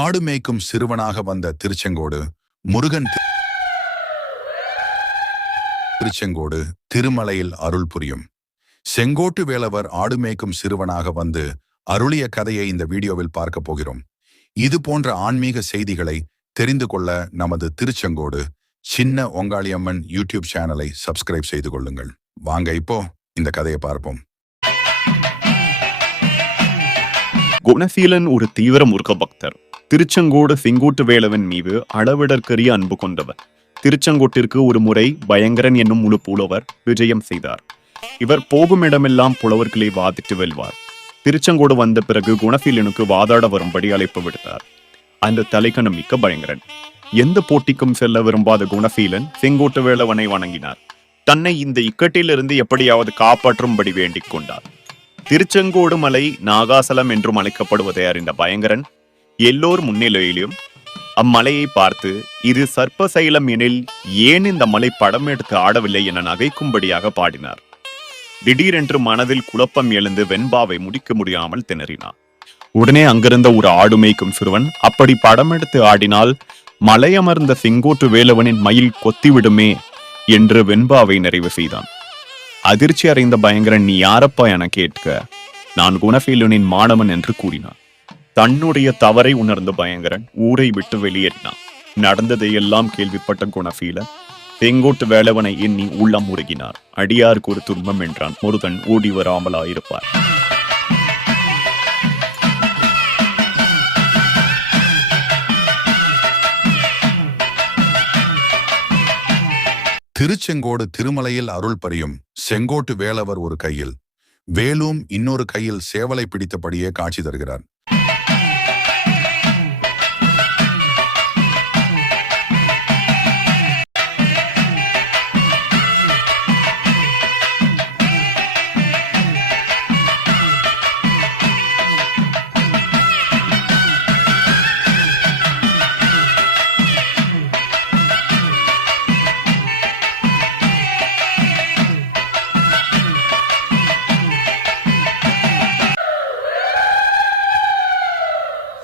ஆடு மேய்க்கும் சிறுவனாக வந்த திருச்செங்கோடு முருகன் திருச்செங்கோடு திருமலையில் அருள் புரியும் செங்கோட்டு வேலவர் ஆடு மேய்க்கும் சிறுவனாக வந்து அருளிய கதையை இந்த வீடியோவில் பார்க்க போகிறோம். இது போன்ற ஆன்மீக செய்திகளை தெரிந்து கொள்ள நமது திருச்செங்கோடு சின்ன ஒங்காளியம்மன் யூடியூப் சேனலை சப்ஸ்கிரைப் செய்து கொள்ளுங்கள். வாங்க இப்போ இந்த கதையை பார்ப்போம். குணசீலன் ஒரு தீவிர முருக பக்தர். திருச்செங்கோடு செங்கோட்டு வேலவன் மீது அளவிடற்கரிய அன்பு கொண்டவர். திருச்செங்கோட்டிற்கு ஒரு முறை பயங்கரன் என்னும் முழு புலவர் விஜயம் செய்தார். இவர் போகும் இடமெல்லாம் புலவர்களை வாதிட்டு வெல்வார். திருச்செங்கோடு வந்த பிறகு குணசீலனுக்கு வாதாட வரும்படி அழைப்பு விடுத்தார். அந்த தலைக்கணம் மிக்க பயங்கரன். எந்த போட்டிக்கும் செல்ல விரும்பாத குணசீலன் செங்கோட்டு வேலவனை வணங்கினார். தன்னை இந்த இக்கட்டிலிருந்து எப்படியாவது காப்பாற்றும்படி வேண்டிக் கொண்டார். திருச்செங்கோடு மலை நாகாசலம் என்றும் அழைக்கப்படுவதை அறிந்த பயங்கரன் எல்லோர் முன்னிலையிலும் அம்மலையை பார்த்து, இது சர்ப்பசைலம் எனில் ஏன் இந்த மலை படம் எடுத்து ஆடவில்லை என நகைக்கும்படியாக பாடினார். திடீரென்று மனதில் குழப்பம் எழுந்து வெண்பாவை முடிக்க முடியாமல் திணறினார். உடனே அங்கிருந்த ஒரு ஆடு மேய்க்கும் சிறுவன், அப்படி படம் எடுத்து ஆடினால் மலையமர்ந்த செங்கோட்டு வேலவனின் மயில் கொத்திவிடுமே என்று வெண்பாவை நிறைவு செய்தான். அதிர்ச்சி அடைந்த பயங்கரன், நீ யாரப்பா என கேட்க, நான் குணசீலனின் மாணவன் என்று கூறினான். தன்னுடைய தவறை உணர்ந்த பயங்கரன் ஊரை விட்டு வெளியேறினான். நடந்ததையெல்லாம் கேள்விப்பட்ட குணசீலன் செங்கோட்டு வேலவனை எண்ணி உள்ளம் உருகினார். அடியாருக்கு ஒரு துன்பம் என்றான், முருகன் ஓடி வராமலாயிருப்பார். திருச்செங்கோடு திருமலையில் அருள் புரியும் செங்கோட்டு வேலவர் ஒரு கையில் வேலும் இன்னொரு கையில் சேவலை பிடித்தபடியே காட்சி தருகிறார்.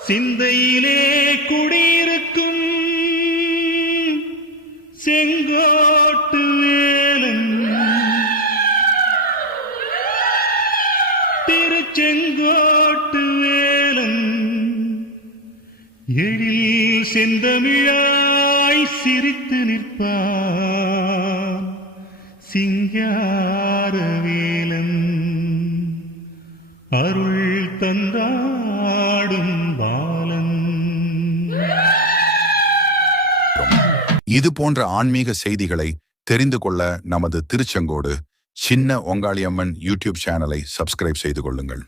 சிந்தையிலே குடியிருக்கும் செங்கோட்டு வேலன், திருச்செங்கோட்டு வேலன், எழில் செந்தமிழாய் சிரித்து நிற்பான் சிங்கார வேலன், அருள் தந்தாடும் பாலன். இது போன்ற ஆன்மீக செய்திகளை தெரிந்து கொள்ள நமது திருச்செங்கோடு சின்ன ஒங்காளியம்மன் யூடியூப் சேனலை சப்ஸ்கிரைப் செய்து கொள்ளுங்கள்.